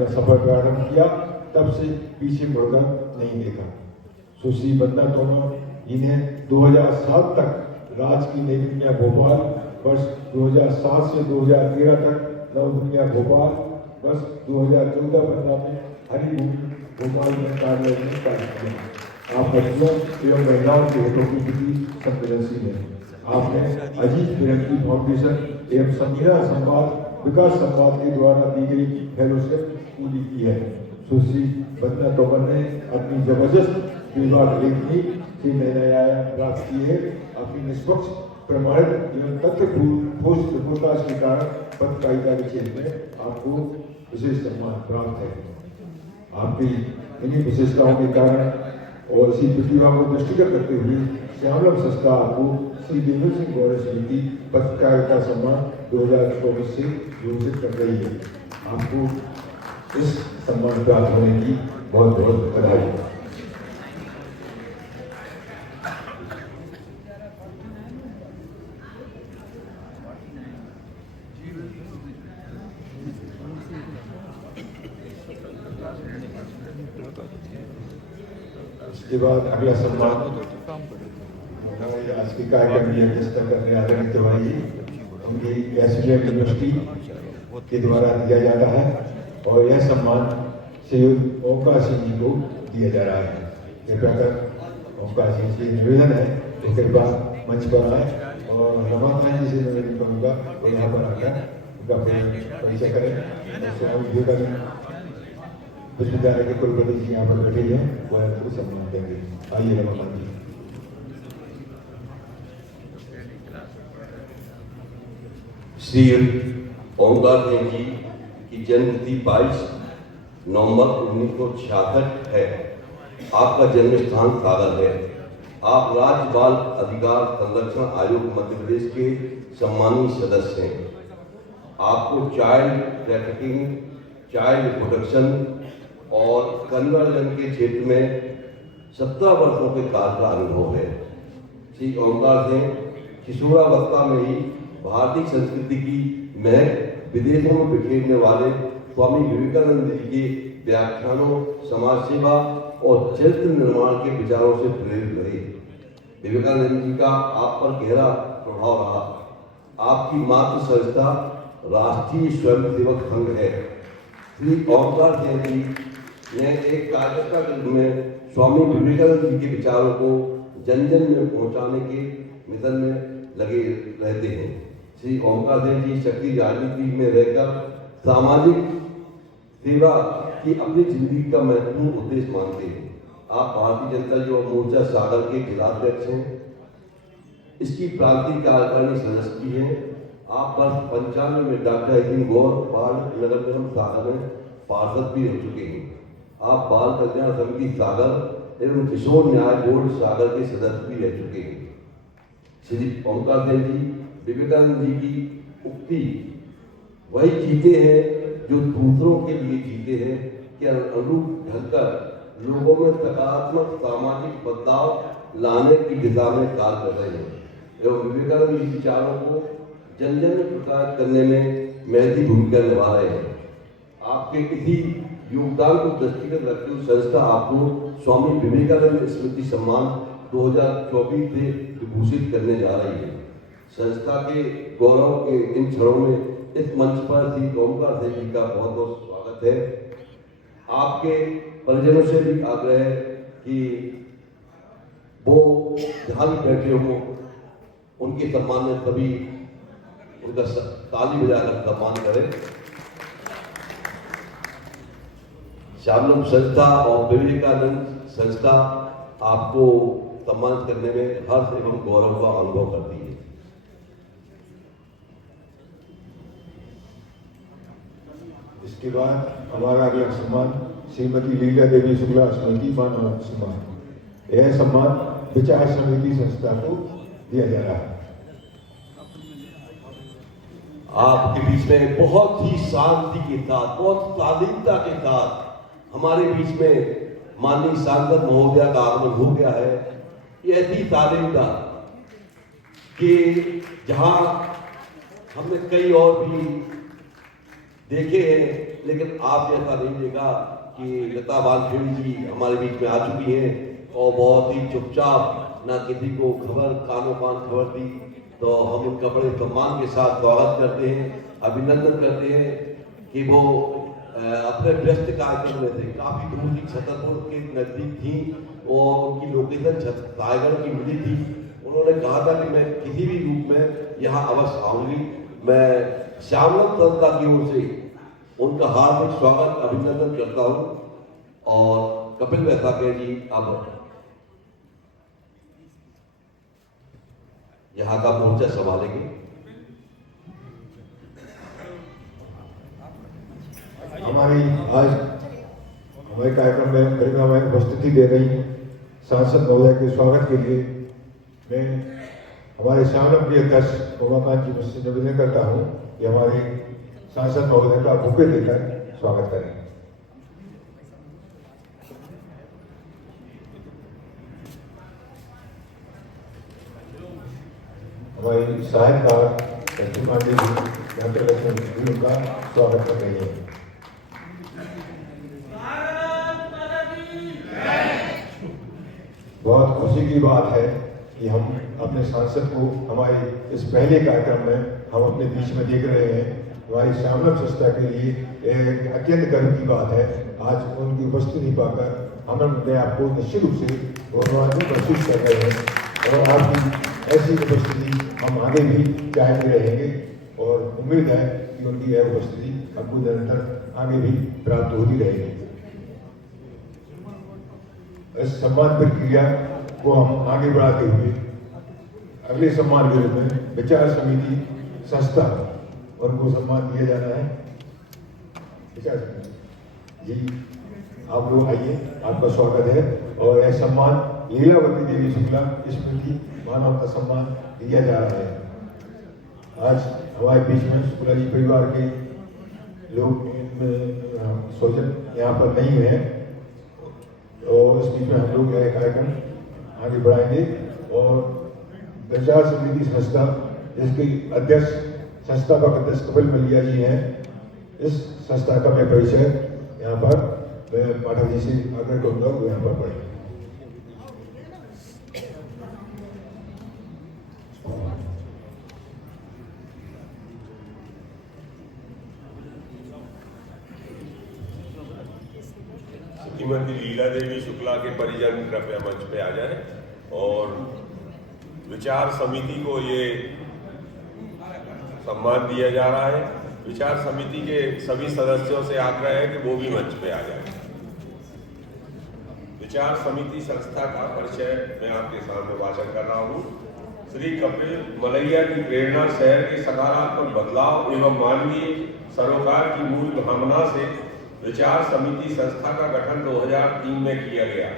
अपना सफर प्रारंभ किया, तब से पीछे मुड़कर नहीं देखा। सुश्री वंदना तोमर जिन्हें 2007 तक राज की नई दुनिया भोपाल, वर्ष 2007 से 2013 तक नव दुनिया भोपाल, वर्ष 2014-15 में हरिभूमि भोपाल में कार्यालय में कार्य किया। आप बच्चों एवं महिलाओं के हितों के प्रति संवेदनशील हैं। आपने अजीत बिरंगी फाउंडेशन एवं संगीना संवाद विकास संवाद के द्वारा दी गई फेलोशिप पूरी की है। सुश्री वंदना तोमर ने अपनी जबरदस्त विभाग लेखनी से न्याय प्राप्त किए है। अपनी निष्पक्ष प्रमाणित एवं तथ्यपूर्ण रिपोर्टाज के कारण पत्रकारिता के क्षेत्र में आपको विशेष सम्मान प्राप्त है। आपकी इन्हीं विशेषताओं के कारण और इसी प्रतिभा को दृष्टिगत करते हुए श्यामलम संस्था आपको श्री देवेंद्र सिंह गौरव समिति पत्रकारिता सम्मान 2024 से घोषित कर रही है। आपको इस सम्मान प्राप्त होने की बहुत बहुत बधाई। इसके बाद अगला सम्मान आज के कार्यक्रम की अध्यक्षता करने आदरणीय तिवारी उनकी एसबीएम यूनिवर्सिटी के द्वारा दिया जाता है और यह सम्मान श्रीयुक्त ओंकार सिंह जी को दिया जा रहा है। कृपया कर ओंकार सिंह जी निवेदन है कि कृपया मंच पर आए और रमाकांत जी से निवेदन करूँगा वो यहाँ पर आकर उनका परिचय करें। स्वामी विवेकानंद विश्वविद्यालय के कुलपति जी यहाँ पर बैठे हैं, वह आपको सम्मान देंगे। आइए रमाकांत जी। श्री ओंकार सिंह जी की जन्म तिथि 22 नवंबर 1966 है। आपका जन्म स्थान सागर है। आप राज्य बाल अधिकार संरक्षण आयोग मध्य प्रदेश के सम्मानीय सदस्य हैं। आपको चाइल्ड ट्रैफिकिंग, चाइल्ड प्रोटेक्शन और कन्वर्जन के क्षेत्र में 17 वर्षों के काल का अनुभव है। श्री ओंकार सिंह किशोरावस्था में ही भारतीय संस्कृति की महक विदेशों में बिखेरने वाले स्वामी विवेकानंद जी के व्याख्यानों, समाज सेवा और चरित्र निर्माण के विचारों से प्रेरित रहे। विवेकानंद जी का आप पर गहरा प्रभाव रहा। आपकी मातृ संस्था राष्ट्रीय स्वयंसेवक संघ है। श्री ओंकार सिंह जी ने एक कार्यकर्ता के रूप में स्वामी विवेकानंद जी के विचारों को जन जन में पहुंचाने के मिशन में लगे रहते हैं। श्री ओंकार सिंह जी सक्रिय राजनीति में रहकर सामाजिक सेवा की अपनी जिंदगी का महत्वपूर्ण उद्देश्य मानते हैं। आप भारतीय जनता युवा मोर्चा सागर के जिलाध्यक्ष हैं। इसकी प्रांतीय कार्यकारिणी सदस्य भी हैं। आप वर्ष 95 में डॉक्टर हितिन गौर वार्ड नगर निगम सागर में पार्षद भी रह चुके हैं। आप बाल कल्याण समिति सागर एवं किशोर न्याय बोर्ड सागर के सदस्य भी रह चुके हैं। श्री ओंकार सिंह जी विवेकानंद जी की उक्ति वही जीते हैं जो दूसरों के लिए जीते हैं कि अनुरूप ढलकर लोगों में सकारात्मक सामाजिक बदलाव लाने की दिशा में कार्य कर रहे हैं एवं विवेकानंद जी विचारों को जन जन में प्रकाशित करने में महती भूमिका निभा रहे हैं। आपके इसी योगदान को दृष्टिगत रखते हुए संस्था आपको स्वामी विवेकानंद स्मृति सम्मान 2024 से विभूषित करने जा रही है। संस्था के गौरव के इन क्षणों में इस मंच पर श्री ओंकार सिंह जी का बहुत बहुत स्वागत है। आपके परिजनों से भी आग्रह है कि वो जहाँ भी बैठे हों उनके सम्मान में सभी उनका ताली बजाकर सम्मान करें। श्यामलम संस्था और विवेकानंद संस्था आपको सम्मानित करने में हर्ष एवं गौरव का अनुभव करती है। इसके बाद हमारा अगला सम्मान श्रीमती लीला देवी शुक्ला स्मृति मानव सम्मान। यह सम्मान विचार समिति संस्था को दिया जा रहा है। आपके बीच में बहुत ही शांति के साथ, बहुत स्वाधीनता के साथ हमारे बीच में माननीय सांसद महोदया का आगमन हो गया है। ये ऐसी शालीनता कि जहां हमने कई और भी देखे हैं, लेकिन आप जैसा नहीं देखा कि लता बांखेड़ी जी हमारे बीच में आ चुकी हैं और बहुत ही चुपचाप, ना किसी को खबर कानों कान खबर दी, तो हम उनका बड़े सम्मान के साथ स्वागत करते हैं, अभिनंदन करते हैं कि वो अपने व्यस्त कार्यक्रम में थे, काफ़ी दूर थी, छतरपुर के नज़दीक थी और उनकी लोकेशन रायगढ़ की मिली थी। उन्होंने कहा था कि मैं किसी भी रूप में यहाँ अवश्य आऊँगी। मैं श्यामलम संस्था की ओर से उनका हार्दिक स्वागत अभिनंदन करता हूँ और कपिल वैसाखे जी अब यहाँ का मोर्चा संभालेंगे। हमारी आज हमारे कार्यक्रम में गरिमा में उपस्थिति दे रही सांसद महोदय के स्वागत के लिए मैं हमारे श्यामलम के अध्यक्ष उमाकांत जी मुझसे निवेदन करता हूँ कि हमारे सांसद महोदय का बुके देकर स्वागत करें। हमारी सहायता पांडे जी उनका स्वागत कर रही है। बहुत खुशी की बात है कि हम अपने सांसद को हमारे इस पहले कार्यक्रम में हम अपने बीच में देख रहे हैं। हमारी श्यामलम संस्था के लिए एक अत्यंत गर्व की बात है। आज उनकी उपस्थिति पाकर हम अपने आपको निश्चित रूप से गौरवान्वित महसूस कर रहे हैं और आपकी ऐसी उपस्थिति हम आगे भी चाहते रहेंगे और उम्मीद है कि उनकी यह उपस्थिति आपको निरंतर आगे भी प्राप्त होती रहेगी। इस सम्मान प्रक्रिया को हम आगे बढ़ाते हुए अगले सम्मान के रूप में विचार समिति संस्था उनको सम्मान दिया जाना है। विचार समिति जी आप लोग आइए, आपका स्वागत है और यह सम्मान लीलावती देवी शुक्ला स्मृति मानवता सम्मान दिया जा रहा है। आज हमारे बीच में शुक्ला जी परिवार के लोग स्वजन यहाँ पर नहीं है और इस बीच में हम लोग यह कार्यक्रम आगे बढ़ाएंगे और विचार समिति संस्था जिसके अध्यक्ष संस्थापक अध्यक्ष कपिल मलिया जी हैं, इस संस्था का मैं परिचय यहाँ पर मैं पाठक जी से आग्रह करूँगा वो यहाँ पर पढ़ें। श्रीमती लीला देवी शुक्ला के परिजन कृपया मंच पे आ जाएं और विचार समिति को ये सम्मान दिया जा रहा है। विचार समिति के सभी सदस्यों से आग्रह है कि वो भी मंच पे आ जाएं। विचार समिति संस्था का परिचय मैं आपके सामने भाषण कर रहा हूँ। श्री कपिल मलैया की प्रेरणा शहर के सकारात्मक बदलाव एवं मानवीय सरोकार की मूल भावना से विचार समिति संस्था का गठन 2003 में किया गया।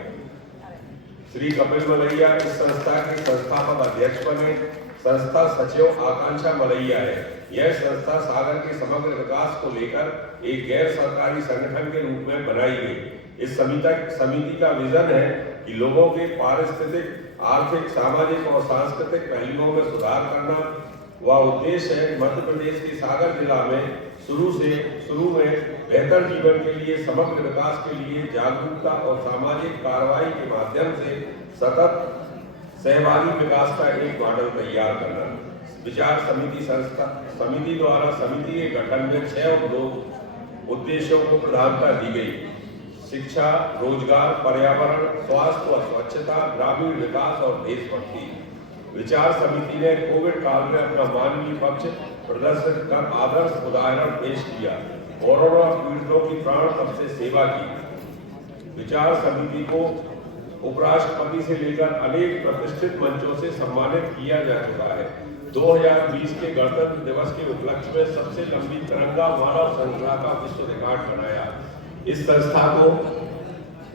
श्री कपिल मलैया इस संस्था के संस्थापक अध्यक्ष बने। संस्था सचिव आकांक्षा मलैया है। यह संस्था सागर के समग्र विकास को लेकर एक गैर सरकारी संगठन के रूप में बनाई गई। इस समिति का विजन है कि लोगों के पारिस्थितिक, आर्थिक, सामाजिक और सांस्कृतिक पहलुओं में सुधार करना। वह उद्देश्य है मध्य प्रदेश के सागर जिला में शुरू में बेहतर जीवन के लिए, समग्र विकास के लिए जागरूकता और सामाजिक कार्रवाई के माध्यम से सतत सहभागी विकास का एक मॉडल तैयार करना। विचार समिति समिति द्वारा समिति के गठन में 6 उद्देश्यों को प्रधानता दी गई। शिक्षा, रोजगार, पर्यावरण, स्वास्थ्य और स्वच्छता, ग्रामीण विकास और देशभक्ति। विचार समिति ने कोविड काल में अपना मानवीय पक्ष प्रदर्शित कर आदर्श उदाहरण पेश किया। कोरोना पीड़ितों की प्राण तप से सेवा की। विचार समिति को उपराष्ट्रपति से लेकर अनेक प्रतिष्ठित मंचों से सम्मानित किया जा चुका है। 2020 के गणतंत्र दिवस के उपलक्ष्य में सबसे लंबी तिरंगा मानव श्रृंखला का विश्व रिकॉर्ड बनाया। इस संस्था को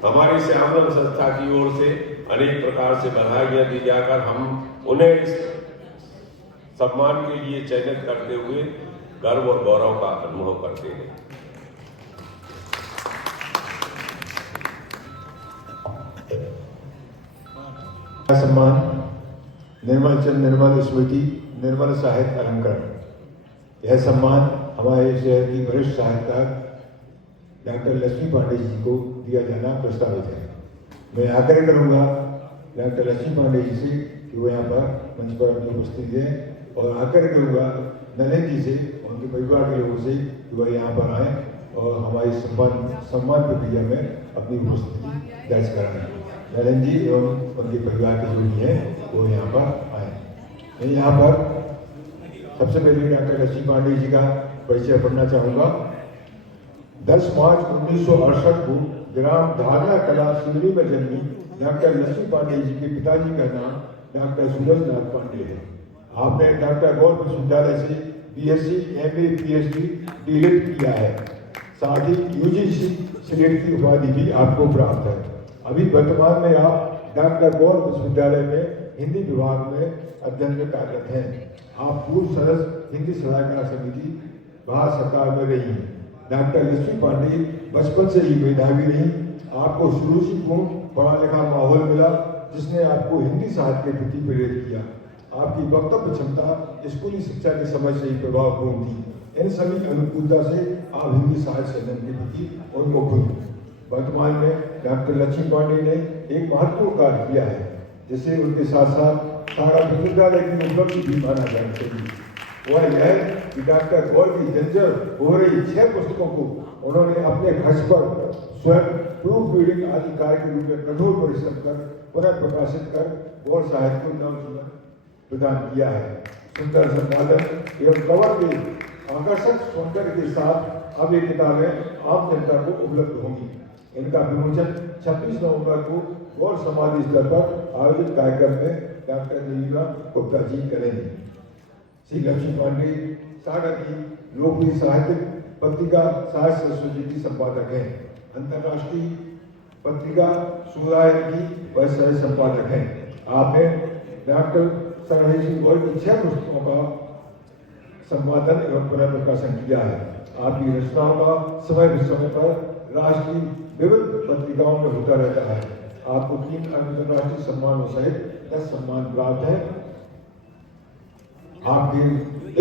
हमारी श्यामलम संस्था की ओर से अनेक प्रकार से बधाइयां दी जाकर हम उन्हें इस सम्मान के लिए चयनित करते हुए गर्व और गौरव का अनुभव करते हैं। सम्मान निर्मल चंद निर्मल स्मृति निर्मल साहित्य अलंकरण। यह सम्मान हमारे शहर की वरिष्ठ सहायता डॉक्टर लक्ष्मी पांडे जी को दिया जाना प्रस्तावित है। मैं आग्रह करूंगा डॉक्टर लक्ष्मी पांडे जी से कि वो यहाँ पर मंच पर अपनी उपस्थिति दें और आग्रह करूंगा नलिन जी से, उनके परिवार के लोगों से कि वह यहाँ पर आएँ और हमारी सम्मान प्रक्रिया में अपनी उपस्थिति दर्ज कराएं। नलिन जी एवं उनके परिवार के जो भी हैं वो यहाँ पर आए। मैं यहाँ पर सबसे पहले डॉक्टर लक्ष्मी पांडे जी का परिचय पढ़ना चाहूँगा। 10 मार्च 1968 को ग्राम धारणा कला सिमरी में जन्मी डॉक्टर लक्ष्मी पांडे जी के पिताजी का नाम डॉक्टर सूरजनाथ पांडे है। आपने डॉक्टर गौर विश्वविद्यालय से BSc, MA, PhD डीलिट किया है। साथ ही UGC सिलेट की उपाधि भी आपको प्राप्त है। अभी वर्तमान में आप डॉक्टर गौर विश्वविद्यालय में हिंदी विभाग में अध्ययन में कार्यरत हैं। आप पूर्व सदस्य हिंदी सलाहकार समिति भारत सरकार में रही हैं। डॉक्टर लक्ष्मी पांडे बचपन से ही मेधावी रही। आपको शुरू से पढ़ा लिखा माहौल मिला जिसने आपको हिंदी साहित्य के प्रति प्रेरित किया। आपकी वक्तव्य क्षमता स्कूली शिक्षा के समय से ही प्रभावपूर्ण थी। इन सभी अनुकूलता से आप हिंदी साहित्य सृजन के प्रति उन्मुख हुई। वर्तमान में डॉक्टर लक्ष्मी पांडे ने एक महत्वपूर्ण कार्य किया है जिसे उनके साथ साथ सारा विश्वविद्यालय की उपलब्धि भी माना जाना चाहिए। वह यह है कि डॉक्टर गौर की जर्जर हो रही 6 पुस्तकों को उन्होंने अपने खर्च पर स्वयं प्रूफ रीडिंग आदि कार्य के रूप में कठोर परिश्रम कर पुनः प्रकाशित कर गौर साहित्य को नवजीवन प्रदान किया है। सुंदर संपादन एवं कवर के आकर्षक सौंदर्य के साथ अब ये किताबें आम जनता को उपलब्ध होंगी। इनका विमोचन 26 नवंबर को गौर समाधि स्थल पर आयोजित कार्यक्रम में डॉक्टर नीलिमा गुप्ता जी करेंगे। श्री लक्ष्मी पांडे सागर की लोकप्रिय साहित्यिक पत्रिका साहित्य सरस्वती की संपादक हैं। अंतर्राष्ट्रीय पत्रिका सुधायन की वह सह संपादक हैं। आपने डॉक्टर सरहरी सिंह गौर की 6 पुस्तकों का संपादन एवं पुनः प्रकाशन किया है। आपकी रचनाओं का समय पर राष्ट्रीय विविध पत्रिकाओं में होता रहता है। आपको 3 अंतर्राष्ट्रीय सम्मानों सहित 10 सम्मान प्राप्त हैं। आपके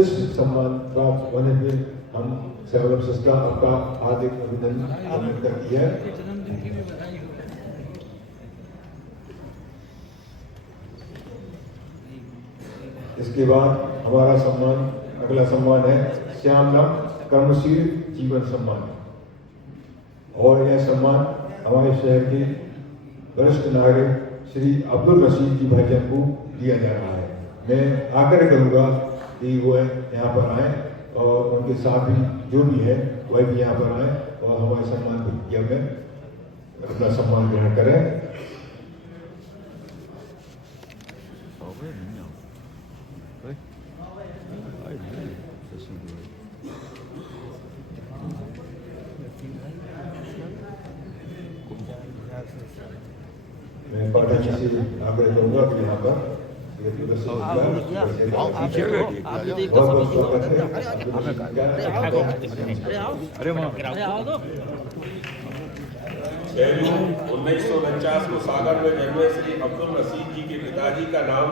इस सम्मान प्राप्त होने पर हम सेवलम संस्था आपका हार्दिक अभिनंदन करती है। इसके बाद हमारा सम्मान, अगला सम्मान है श्यामलाल कर्मशील जीवन सम्मान, और यह सम्मान हमारे शहर के वरिष्ठ नागरिक श्री अब्दुल रशीद जी भाईजान को दिया जा रहा है। मैं आग्रह करूँगा कि वो यहाँ पर आएँ और उनके साथ भी जो भी है वह भी यहाँ पर आएँ और हमारे सम्मान प्रक्रिया में अपना सम्मान ग्रहण करें। मैं पाठक जी से आग्रह करूँगा कि यहाँ पर जून 1949 को सागर में जन्मे श्री अब्दुल रशीद जी के पिताजी का नाम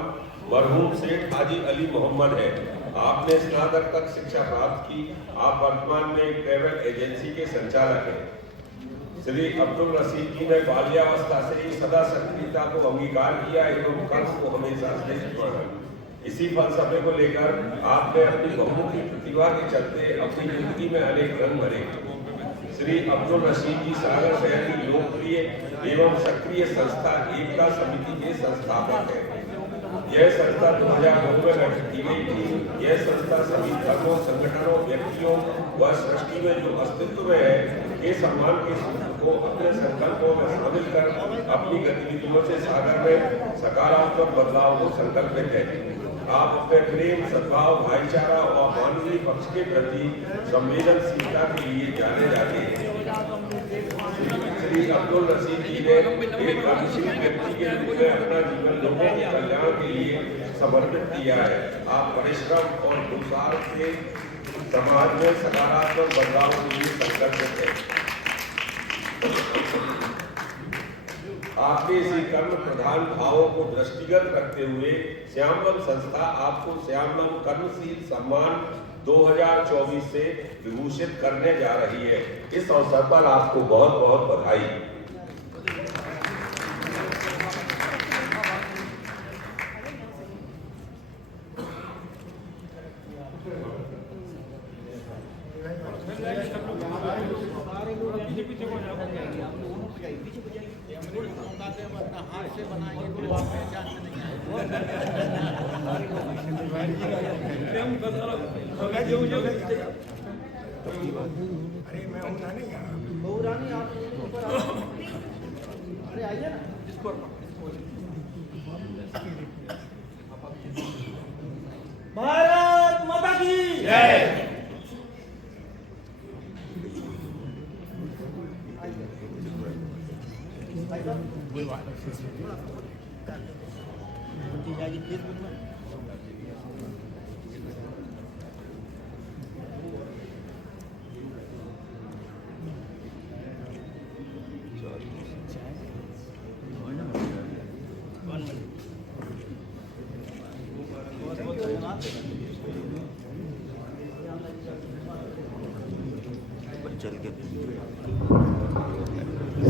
मरहूम सेठ हाजी अली मोहम्मद है। आपने स्नातक तक शिक्षा प्राप्त की। आप वर्तमान में एक ट्रैवल एजेंसी के संचालक हैं। श्री अब्दुल रशीद जी ने बाल्यावस्था से ही सदा सक्रियता को अंगीकार किया एवं कर्म को हमेशा श्रेष्ठ माना। इसी फलसफे को लेकर आपने अपनी बहुमुखी प्रतिभा के चलते अपनी जिंदगी में अनेक रंग भरे। श्री अब्दुल रशीद जी सागर शहर की लोकप्रिय एवं सक्रिय संस्था एकता समिति के संस्थापक हैं। यह संस्था 2009 में गठित की गई थी। यह संस्था सभी धर्मों, संगठनों, व्यक्तियों व सृष्टि में जो अस्तित्व में है के सम्मान के सूत्र को अपने संकल्पों में शामिल कर अपनी गतिविधियों से सागर में सकारात्मक बदलाव को संकल्पित है। आप अपने प्रेम, सद्भाव, भाईचारा और मानवीय पक्ष के प्रति संवेदनशीलता के लिए जाने जाते हैं। श्री अब्दुल रशीद जी ने एक गतिशील व्यक्ति के रूप में अपना जीवन लोगों के कल्याण के लिए समर्पित किया है। आप परिश्रम और पुरुषार्थ से समाज में सकारात्मक बदलाव के लिए संकल्पित हैं। आपके इसी कर्म प्रधान भावों को दृष्टिगत रखते हुए श्यामलम संस्था आपको श्यामलम कर्मशील सम्मान 2024 से विभूषित करने जा रही है। इस अवसर पर आपको बहुत बहुत बधाई। भारत माता की जय।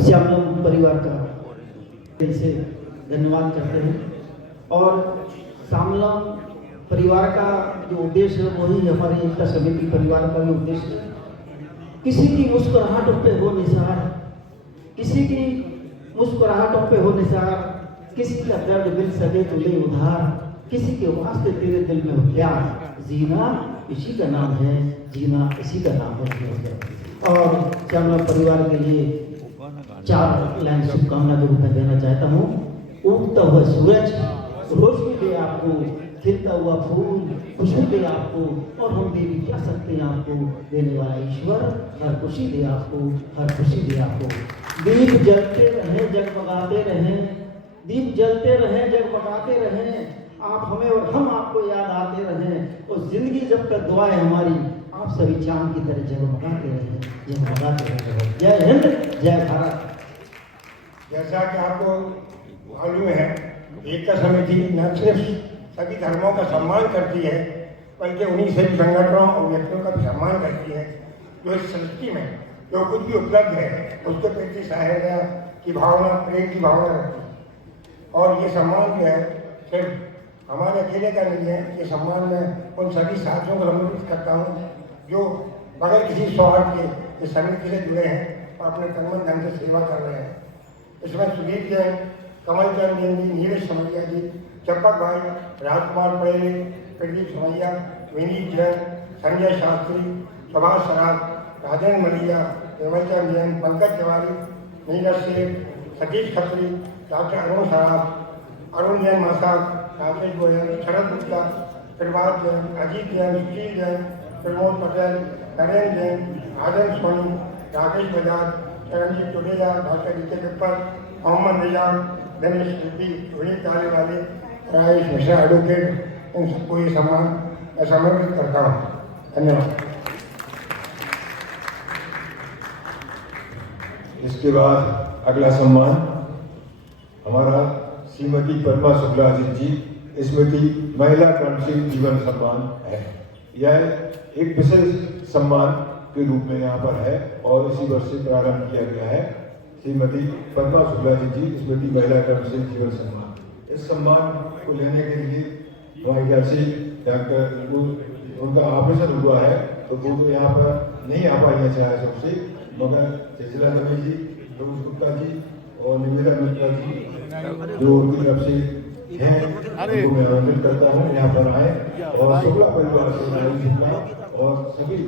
श्यामलम परिवार का इसे धन्यवाद करते हैं और श्यामलम परिवार का जो उद्देश्य है वही हमारी एकता समिति परिवार का भी उद्देश्य है। किसी की मुस्कुराहटों पे हो निसार, किसी की मुस्कुराहटों पे हो निसार, किसी का दर्द मिल सके तो ले उधार, किसी के वास्ते तेरे दिल में हो प्यार, जीना इसी का नाम है, जीना इसी का नाम है। और श्यामलम परिवार के लिए 4 लाइन शुभकामना के रूप में देना चाहता हूँ। उगता हुआ सूरज रोशनी दे आपको, खिलता हुआ फूल खुशबू दे आपको, और हम दे भी क्या सकते हैं आपको, देने वाला ईश्वर हर खुशी दे आपको, हर खुशी दे आपको। दीप जलते रहें जगमगाते रहें, दीप जलते रहें जगमगाते रहें, आप हमें और हम आपको याद आते रहें, और जिंदगी जब तक दुआ है हमारी, आप सभी चांद की तरह जगमगाते रहें, जगमगाते रहें। जय हिंद, जय भारत। जैसा कि आपको मालूम है, एकता समिति न सिर्फ सभी धर्मों का सम्मान करती है, बल्कि उन्हीं सभी संगठनों और व्यक्तियों का भी सम्मान करती है जो इस सृष्टि में जो कुछ भी उपलब्ध है उसके प्रति सहायता की भावना, प्रेम की भावना रखती है। और ये सम्मान जो है सिर्फ हमारे अकेले का नहीं है, ये सम्मान मैं उन सभी साथियों को सम्मानित करता हूँ जो बगैर किसी स्वार्थ के इस समिति से जुड़े हैं और अपने कर्मठ ढंग से सेवा कर रहे हैं। इसमें सुदीप जैन, कमल चंद जैन जी, नीरज समैया जी, चंपक भाई, राजकुमार पड़ेले, प्रदीप समैया, विनीत जैन, संजय शास्त्री, सुभाष सराफ, राजेंद्र मलिया, हेमचंद जैन, पंकज तिवारी, नीरज सेठ, सतीश खत्री, डॉक्टर अरुण सराफ, अरुण जैन मासाक, राकेश गोयल, शरद गुप्ता, प्रभात जैन, अजीत जैन, सुशील जैन, प्रमोद पटेल, नरेंद्र जैन, आदम सोनी, राकेश बजाज, चरणजीत टोडेजा, डॉक्टर डी के पिप्पल, मोहम्मद निजाम, दिनेश शिल्पी, विनीत तालेवाले, राजेश मिश्रा एडवोकेट, इन सबको ये सम्मान मैं समर्पित करता हूँ। धन्यवाद। इसके बाद अगला सम्मान हमारा श्रीमती पद्मा शुक्ला जी स्मृति महिला कर्मशील जीवन सम्मान है। यह एक विशेष सम्मान के रूप में यहाँ पर है और इसी वर्ष से प्रारंभ किया गया है। श्रीमती पद्मा शुक्ला जी स्मृति महिला कर्मशील जीवन सम्मान। इस सम्मान को लेने के लिए हमारे ख्याल से डॉक्टर उनका ऑपरेशन हुआ है तो वो तो यहाँ पर नहीं आ पाई है चाहे सबसे, मगर चेचला रमेश जी, प्रभु गुप्ता जी और निवेदा मित्रा जी जो उनकी तरफ से हैं उनको मैं आमंत्रित करता हूँ यहाँ पर आए और शुक्ला परिवार से और सभी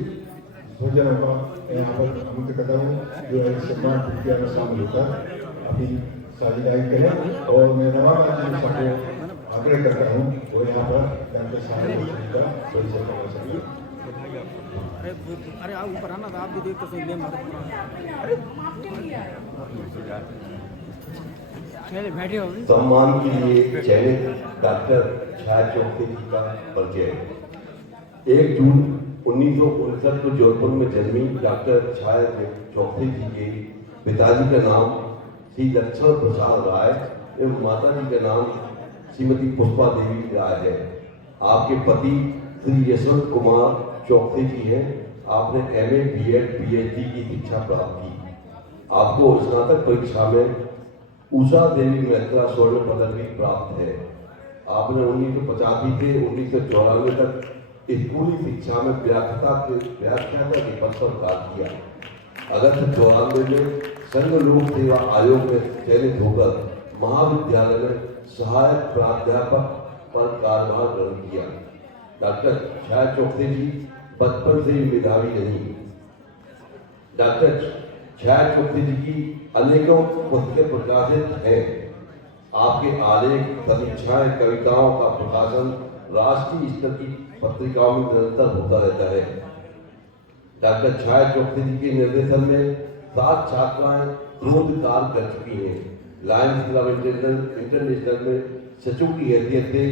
स्वजनों का यहाँ पर आमंत्रित करता हूँ जो इस सम्मान प्रक्रिया में शामिल होकर अपनी साझेदारी करें। और मैं रमाकांत जी सबको आग्रह करता हूँ वो यहाँ पर डॉक्टर साहब का परिचय करना चाहिए। अरे आप ऊपर आना था, आप भी देख तो सही। बैठे हो सम्मान के लिए चयनित डॉक्टर छाया चौधरी जी का परिचय। 1 जून 1959 को जौनपुर में जन्मी डॉक्टर छाया चौधरी जी के पिताजी का नाम श्री लक्ष्मण प्रसाद राय एवं माता जी का नाम श्रीमती पुष्पा देवी राय है। आपके पति श्री यशवंत कुमार चौधरी जी हैं। आपने MA, BEd, PhD की शिक्षा प्राप्त की। आपको स्नातक परीक्षा में उषा देवी मेहता स्वर्ण पदक भी प्राप्त है। आपने 1985 से 1994 तक स्कूली शिक्षा में व्याख्याता के पद पर कार्य किया। अगस्त 94 में संघ लोक सेवा आयोग में चयनित होकर महाविद्यालय में सहायक प्राध्यापक पर कार्यभार ग्रहण किया। डॉक्टर छाया चौकसे जी बचपन से ही मेधावी नहीं। डॉक्टर छाया चौकसे जी की अनेकों पुस्तकें प्रकाशित हैं। आपके आलेख, समीक्षाएं, कविताओं का प्रकाशन राष्ट्रीय स्तर की पत्रिकाओं में निरंतर होता रहता है। डॉक्टर छाया चौकसी जी के निर्देशन में 7 छात्राएं शोध कार्य कर चुकी हैं। लायंस क्लब इंटरनेशनल में सचिव की हैसियत से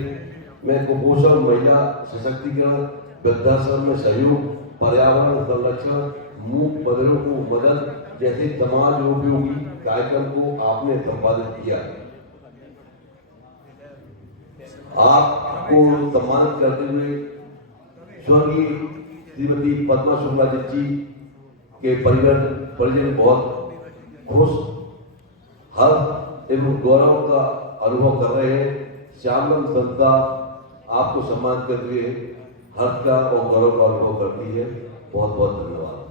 मैं कुपोषण, महिला सशक्तिकरण, वृद्धाश्रम में सहयोग, पर्यावरण संरक्षण, मूक बधिरों को मदद जैसे समाज उपयोगी कार्यक्रम को आपने संपादित किया। आपको सम्मानित करते हुए स्वर्गीय श्रीमती पद्मा शुक्ला जी के परिजन बहुत खुश, हर्ष एवं गौरव का अनुभव कर रहे हैं। श्यामलम संस्था आपको सम्मानित करते हुए हर्ष का और गौरव का अनुभव करती है। बहुत बहुत धन्यवाद।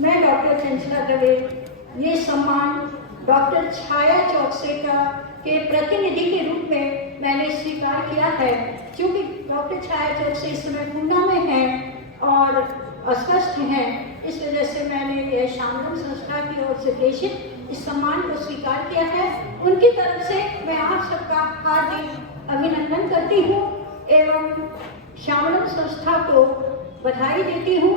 मैं डॉक्टर चंचला दवे ये सम्मान डॉक्टर छाया चौकसे के प्रतिनिधि के रूप में मैंने स्वीकार किया है। क्योंकि डॉक्टर छाया चौकसे इस समय पूना में हैं और अस्वस्थ हैं, इस वजह से मैंने यह श्यामलम संस्था की ओर से प्रेषित इस सम्मान को स्वीकार किया है। उनकी तरफ से मैं आप सबका हार्दिक अभिनंदन करती हूँ एवं श्यामलम संस्था को बधाई देती हूँ।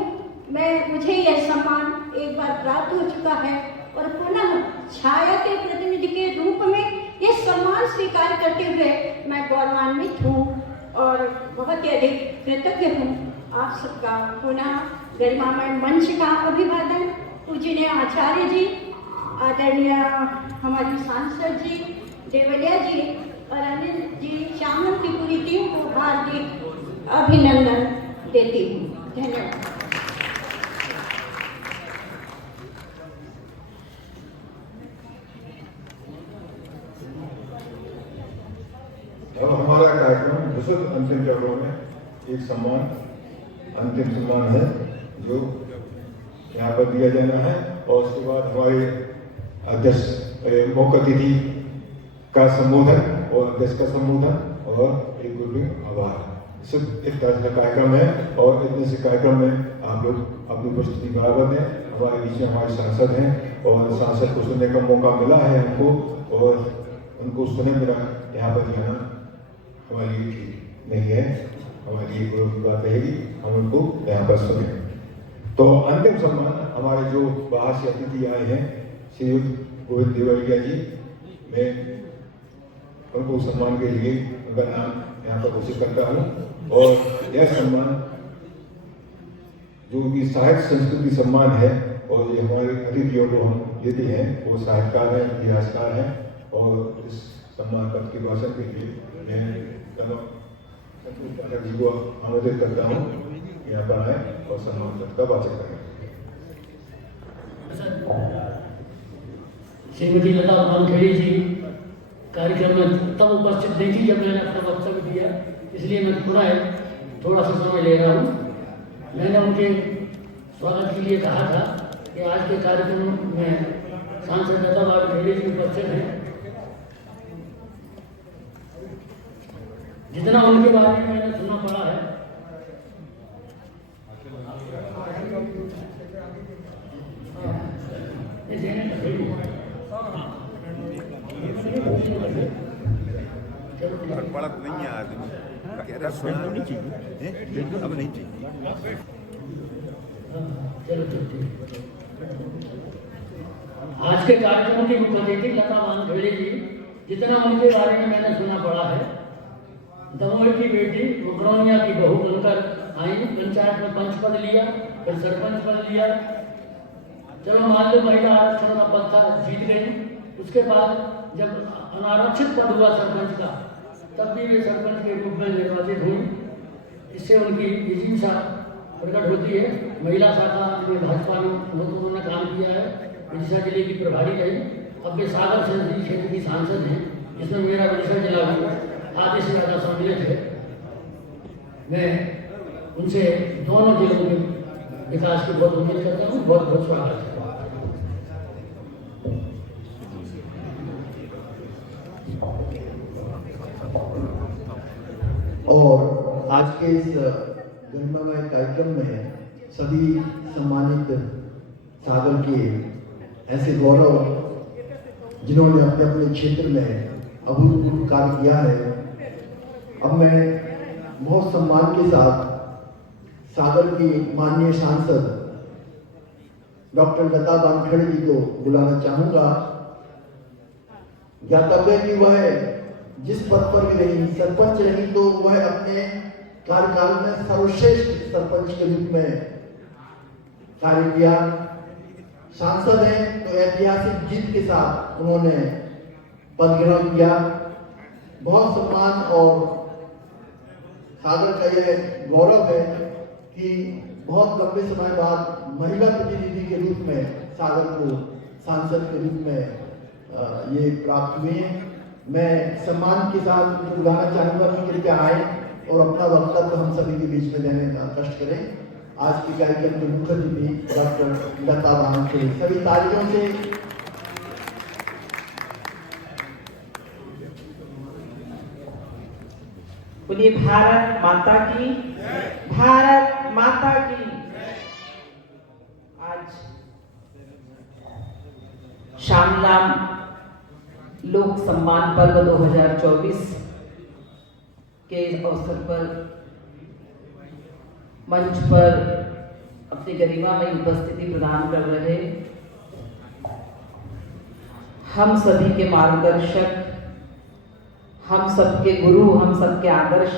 मुझे यह सम्मान एक बार प्राप्त हो चुका है और पुनः छाया के प्रतिनिधि के रूप में यह सम्मान स्वीकार करते हुए मैं गौरवान्वित हूँ और बहुत ही अधिक कृतज्ञ हूँ। आप सबका पुनः गरिमामय मंच का अभिवादन। पूजनीय आचार्य जी, आदरणीय हमारी सांसद जी, देवलिया जी और अनिल जी, श्यामलम की पूरी टीम को हार्दिक अभिनंदन देती हूँ। धन्यवाद। और हमारा कार्यक्रम विशुद्ध अंतिम चरणों में एक सम्मान, अंतिम सम्मान है जो यहाँ पर दिया जाना है और उसके बाद हमारे अध्यक्ष मुख्य अतिथि का संबोधन और अध्यक्ष का संबोधन और एक गुरु आभार। सिर्फ इस तरह का कार्यक्रम है और इतने से कार्यक्रम में आप लोग अपनी उपस्थिति बराबर दें। हमारे बीच में हमारे सांसद हैं और सांसद को सुनने का मौका मिला है हमको और उनको सुने बिना यहाँ पर जाना हमारे लिए ठीक नहीं है। हमारी ये गौरव की बात रहेगी, हम उनको यहाँ पर सुने। तो अंतिम सम्मान हमारे जो बाहर से अतिथि आए हैं श्री गोविंद देवलिया जी, मैं उनको सम्मान के लिए उनका नाम यहाँ पर घोषित करता हूँ। और यह सम्मान जो कि साहित्य संस्कृति सम्मान है और ये हमारे अतिथियों को हम देते हैं, वो साहित्यकार हैं, इतिहासकार हैं और इस सम्मान पद के भाषण के लिए मैं जी को आमंत्रित करता हूँ यहाँ पर आए और सम्मान पद का वाचन करें। श्रीमती लता वानखेड़े जी कार्यक्रम में तब उपस्थित नहीं थी जब मैंने अपना वक्तव्य दिया, इसलिए मैं थोड़ा सा समय ले रहा हूँ। मैंने उनके स्वागत के लिए कहा था कि आज के कार्यक्रम में सांसद लता वानखेड़े जी उपस्थित हैं। जितना उनके बारे में मैंने सुना पड़ा है, बड़ा नहीं है आदमी कह रहा सुनना नहीं चाहिए, अब नहीं चाहिए। आज के कार्यक्रम की मुख्य अतिथि लता वानखेड़े जी, जितना उनके बारे में मैंने सुना पड़ा है, दमोह की बेटी, मुकरौनिया की बहू बनकर आई, पंचायत में पंच पद लिया, फिर सरपंच पद लिया। चलो मान लो महिला आरक्षण का पद था, जीत गई। उसके बाद जब अनारक्षित पद हुआ सरपंच का, तब भी वे सरपंच के रूप में निर्वाचित हुई। इससे उनकी जिज्ञासा प्रकट होती है। महिला शाखा में भाजपा में उन्होंने काम किया है, विदिशा जिले की प्रभारी रही। अब वे सागर संसदीय क्षेत्र की सांसद हैं, जिसमें मेरा विदिशा जिला भी आधे से ज़्यादा सम्मिलित है। मैं उनसे दोनों जिलों के विकास की बहुत उम्मीद करता हूँ। बहुत बहुत स्वागत है। और आज के इस गरिमामय कार्यक्रम में सभी सम्मानित सागर के ऐसे गौरव जिन्होंने अपने अपने क्षेत्र में अभूतपूर्व कार्य किया है, अब मैं बहुत सम्मान के साथ सागर की माननीय सांसद डॉक्टर लता वानखेड़े जी को बुलाना चाहूंगा। ज्ञातव्य कि वह जिस पद पर भी रही, सरपंच रही, तो वह अपने कार्यकाल में सर्वश्रेष्ठ सरपंच के रूप में कार्य किया। सांसद हैं तो ऐतिहासिक जीत के साथ उन्होंने पद ग्रहण किया। बहुत सम्मान और सागर का यह गौरव है कि बहुत लंबे समय बाद महिला प्रतिनिधि के रूप में सागर को सांसद के रूप में ये प्राप्त हुए हैं। मैं सम्मान के साथ उनको बुलाना चाहूंगा कि कृपया आए और अपना वक्तव्य हम सभी के बीच में देने का कष्ट करें। आज के कार्यक्रम के मुख्य अतिथि डॉक्टर लता वानखेड़े, सभी तालियों से बोलिए भारत माता की, भारत माता की। आज श्यामलाल लोक सम्मान पर्व 2024 के अवसर पर मंच पर अपनी गरिमामयी उपस्थिति प्रदान कर रहे हम सभी के मार्गदर्शक, हम सबके गुरु, हम सबके आदर्श,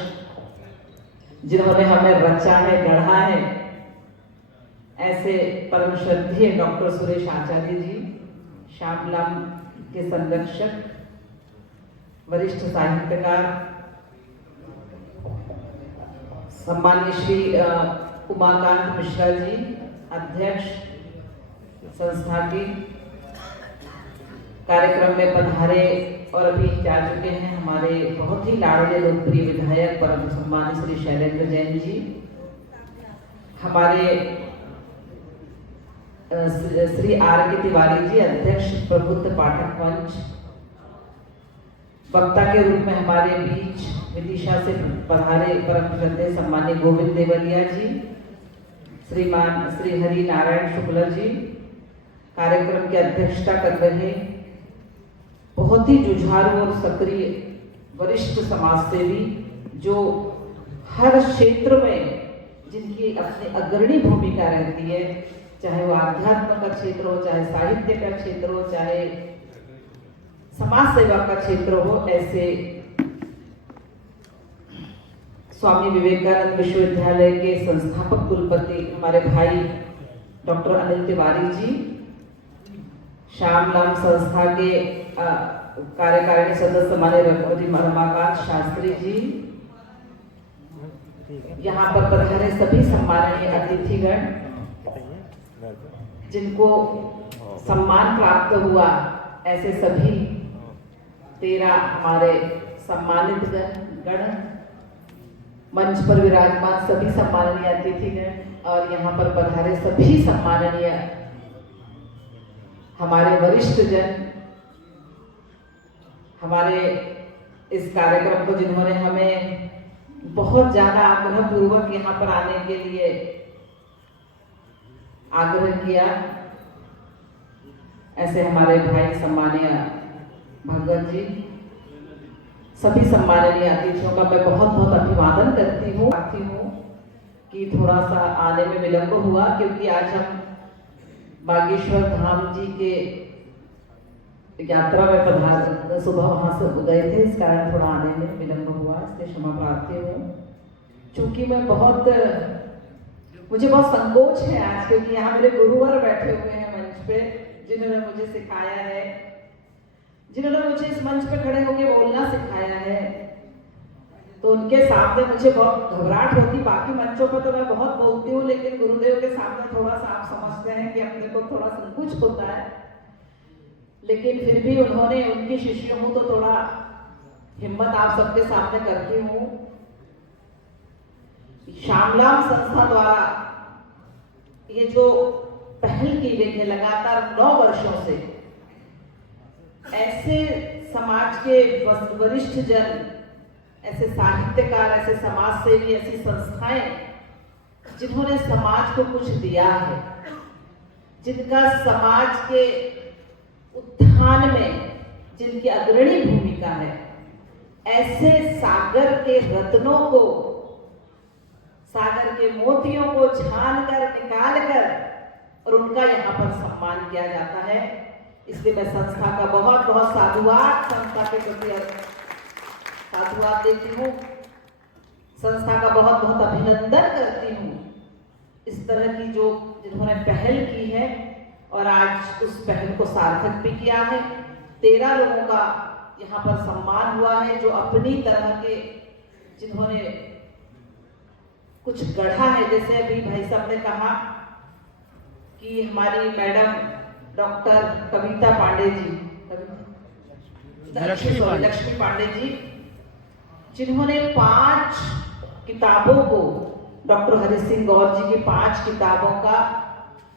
जिन्होंने हमें रचा है, गढ़ा है, ऐसे परम श्रद्धेय डॉक्टर सुरेश आचार्य जी, श्यामलाल के संरक्षक, वरिष्ठ साहित्यकार, सम्मान्य श्री उमाकांत मिश्रा जी, अध्यक्ष संस्था के, कार्यक्रम में पधारे और अभी जा चुके हैं हमारे बहुत ही लाडले लोकप्रिय विधायक परम सम्मानित श्री शैलेंद्र जैन जी, हमारे श्री आर के तिवारी जी, अध्यक्ष प्रबुद्ध पाठक मंच, वक्ता के रूप में हमारे बीच विदिशा से पधारे परम श्रद्धेय सम्मान्य गोविंद देवलिया जी, श्रीमान श्री हरि नारायण शुक्ला जी, कार्यक्रम की अध्यक्षता कर रहे बहुत ही जुझारू और सक्रिय वरिष्ठ समाज सेवी, जो हर क्षेत्र में जिनकी अपनी अग्रणी भूमिका रहती है, चाहे वो आध्यात्म का क्षेत्र हो, चाहे साहित्य का क्षेत्र हो, चाहे समाज सेवा का क्षेत्र हो, ऐसे स्वामी विवेकानंद विश्वविद्यालय के संस्थापक कुलपति हमारे भाई डॉक्टर अनिल तिवारी जी, श्यामलाल संस्था के कार्यकारिणी सदस्य हमारे रमाकांत शास्त्री जी, यहाँ पर पधारे सभी सम्माननीय अतिथिगण, जिनको सम्मान प्राप्त हुआ, ऐसे सभी 13 हमारे सम्मानित गण, मंच पर विराजमान सभी सम्माननीय अतिथिगण और यहाँ पर पधारे सभी सम्माननीय हमारे वरिष्ठ जन, हमारे इस कार्यक्रम को जिन्होंने हमें बहुत ज्यादा आग्रह पूर्वक यहाँ पर आने के लिए आग्रह किया, ऐसे हमारे भाई सम्माननीय भगत जी, सभी सम्माननीय अतिथियों का मैं बहुत बहुत अभिवादन करती हूँ कि थोड़ा सा आने में विलंब हुआ, क्योंकि आज हम बागेश्वर धाम जी के यात्रा में पधार सुबह वहां से गए थे, इस कारण थोड़ा आने में विलंब हुआ, इसलिए क्षमा प्रार्थी हूँ। चूंकि मैं मुझे बहुत संकोच है आज, क्योंकि यहाँ मेरे गुरुवर बैठे हुए हैं मंच पे, जिन्होंने मुझे सिखाया है जिन्होंने मुझे इस मंच पे खड़े होकर बोलना सिखाया है, तो उनके सामने मुझे बहुत घबराहट होती। बाकी मंचों पर तो मैं बहुत बोलती हूँ, लेकिन गुरुदेव के सामने थोड़ा सा आप समझते हैं कि अपने को थोड़ा संकोच होता है। लेकिन फिर भी उन्होंने, उनकी शिष्यों को तो थोड़ा हिम्मत आप सबके सामने करती हूँ। श्यामलाम संस्था द्वारा ये जो पहल की गई है लगातार 9 वर्षों से, ऐसे समाज के वरिष्ठ जन, ऐसे साहित्यकार, ऐसे समाज सेवी, ऐसी संस्थाएं जिन्होंने समाज को कुछ दिया है, जिनका समाज के उत्थान में जिनकी अग्रणी भूमिका है, ऐसे सागर के रत्नों को, सागर के मोतियों को छान कर, निकाल कर और उनका यहाँ पर सम्मान किया जाता है। इसलिए मैं संस्था का बहुत बहुत साधुवाद, संस्था के प्रति साधुवाद देती हूँ, संस्था का बहुत बहुत अभिनंदन करती हूँ। इस तरह की जो जिन्होंने पहल की है और आज उस पहल को सार्थक भी किया है। 13 लोगों का यहाँ पर सम्मान हुआ है जो अपनी तरह के, जिन्होंने कुछ गढ़ा है। जैसे अभी भाई साहब ने कहा कि हमारी मैडम डॉक्टर कविता पांडे जी, लक्ष्मी पांडे जी, जिन्होंने 5 किताबों को, डॉक्टर हरि सिंह गौर जी की 5 किताबों का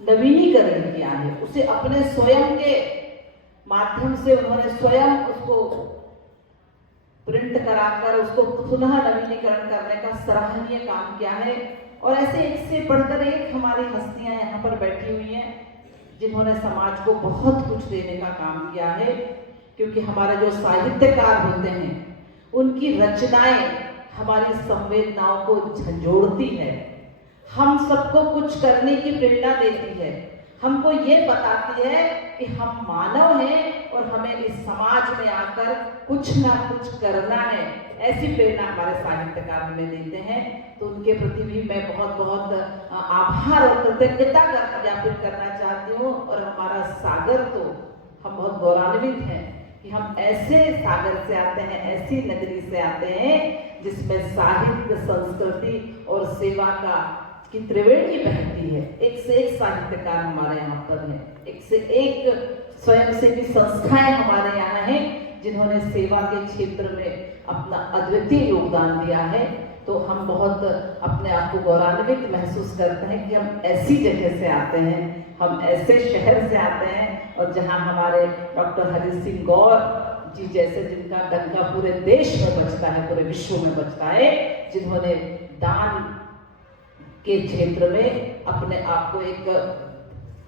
नवीनीकरण किया है। उसे अपने स्वयं के माध्यम से उन्होंने स्वयं उसको प्रिंट कराकर उसको पुनः नवीनीकरण करने का सराहनीय काम किया है। और ऐसे एक से बढ़कर एक हमारी हस्तियां यहाँ पर बैठी हुई हैं जिन्होंने समाज को बहुत कुछ देने का काम किया है। क्योंकि हमारे जो साहित्यकार होते हैं उनकी रचनाएं हमारी संवेदनाओं को झंझोड़ती है, हम सबको कुछ करने की प्रेरणा देती है, हमको ये बताती है कि हम मानव हैं और हमें इस समाज में आकर कुछ ना कुछ करना है। ऐसी प्रेरणा हमारे साहित्यकार हमें देते हैं। तो उनके प्रति भी मैं बहुत बहुत आभार और कृतज्ञता ज्ञापित करना चाहती हूँ। और हमारा सागर, तो हम बहुत गौरवान्वित हैं कि हम ऐसे सागर से आते हैं, ऐसी नगरी से आते हैं जिसमें साहित्य, संस्कृति और सेवा का की त्रिवेणी बहती है। एक से एक साहित्यकार हमारे यहाँ पर हैं, एक से एक स्वयंसेवी संस्थाएं हमारे यहाँ हैं जिन्होंने सेवा के क्षेत्र में अपना अद्वितीय योगदान दिया है। तो हम बहुत अपने आप को गौरवान्वित महसूस करते हैं कि हम ऐसी जगह से आते हैं, हम ऐसे शहर से आते हैं और जहाँ हमारे डॉक्टर हरि सिंह गौर जी जैसे, जिनका डंका पूरे देश में बजता है, पूरे विश्व में बजता है, जिन्होंने दान के क्षेत्र में अपने आप को एक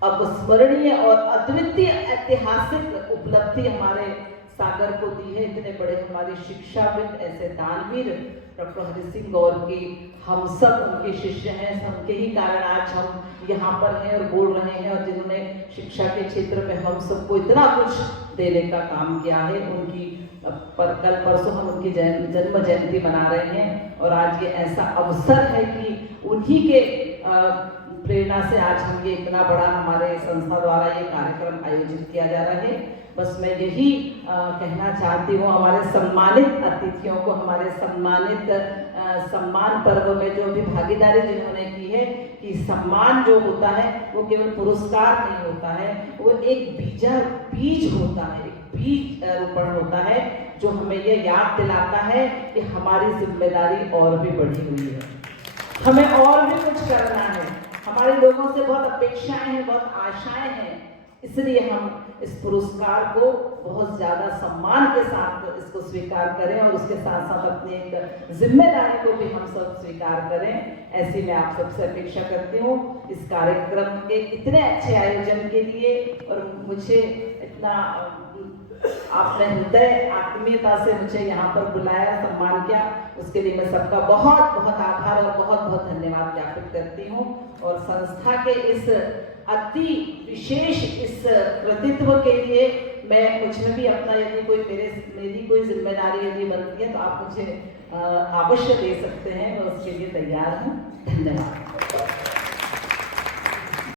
अविस्मरणीय और अद्वितीय ऐतिहासिक उपलब्धि हमारे सागर को दी है। इतने बड़े हमारे शिक्षाविद, ऐसे दानवीर डॉक्टर हरि सिंह गौर की हम सब उनके शिष्य हैं। उनके ही कारण आज हम यहाँ पर हैं और बोल रहे हैं, और जिन्होंने शिक्षा के क्षेत्र में हम सबको इतना कुछ देने का काम किया है। उनकी कल परसों हम उनकी जन्म जयंती मना रहे हैं और आज ये ऐसा अवसर है कि उन्हीं के प्रेरणा से आज हम ये इतना बड़ा हमारे संस्था द्वारा ये कार्यक्रम आयोजित किया जा रहा है। बस मैं यही कहना चाहती हूँ हमारे सम्मानित अतिथियों को, हमारे सम्मानित सम्मान पर्व में जो भी भागीदारी जिन्होंने की है, कि सम्मान जो होता है वो केवल पुरस्कार नहीं होता है, वो एक बीज होता है, एक बीज रोपण होता है जो हमें ये याद दिलाता है कि हमारी जिम्मेदारी और भी बढ़ी हुई है, हमें और भी कुछ करना है, हमारे लोगों से बहुत अपेक्षाएं हैं, बहुत आशाएं हैं। इसलिए हम इस पुरस्कार को बहुत ज़्यादा सम्मान के साथ इसको स्वीकार करें और उसके साथ साथ अपनी एक जिम्मेदारी को भी हम सब स्वीकार करें। ऐसी मैं आप सबसे अपेक्षा करती हूँ इस कार्यक्रम के इतने अच्छे आयोजन के लिए। और मुझे इतना आपने हृदय आत्मीयता से मुझे यहाँ पर बुलाया, सम्मान किया, उसके लिए मैं सबका बहुत बहुत आभार और बहुत बहुत धन्यवाद ज्ञापित करती हूँ। और संस्था के इस अति विशेष इस कृतित्व के लिए मैं मुझे भी अपना, यदि कोई मेरी कोई जिम्मेदारी यदि बनती है तो आप मुझे अवश्य दे सकते हैं, मैं उसके लिए तैयार हूँ। धन्यवाद।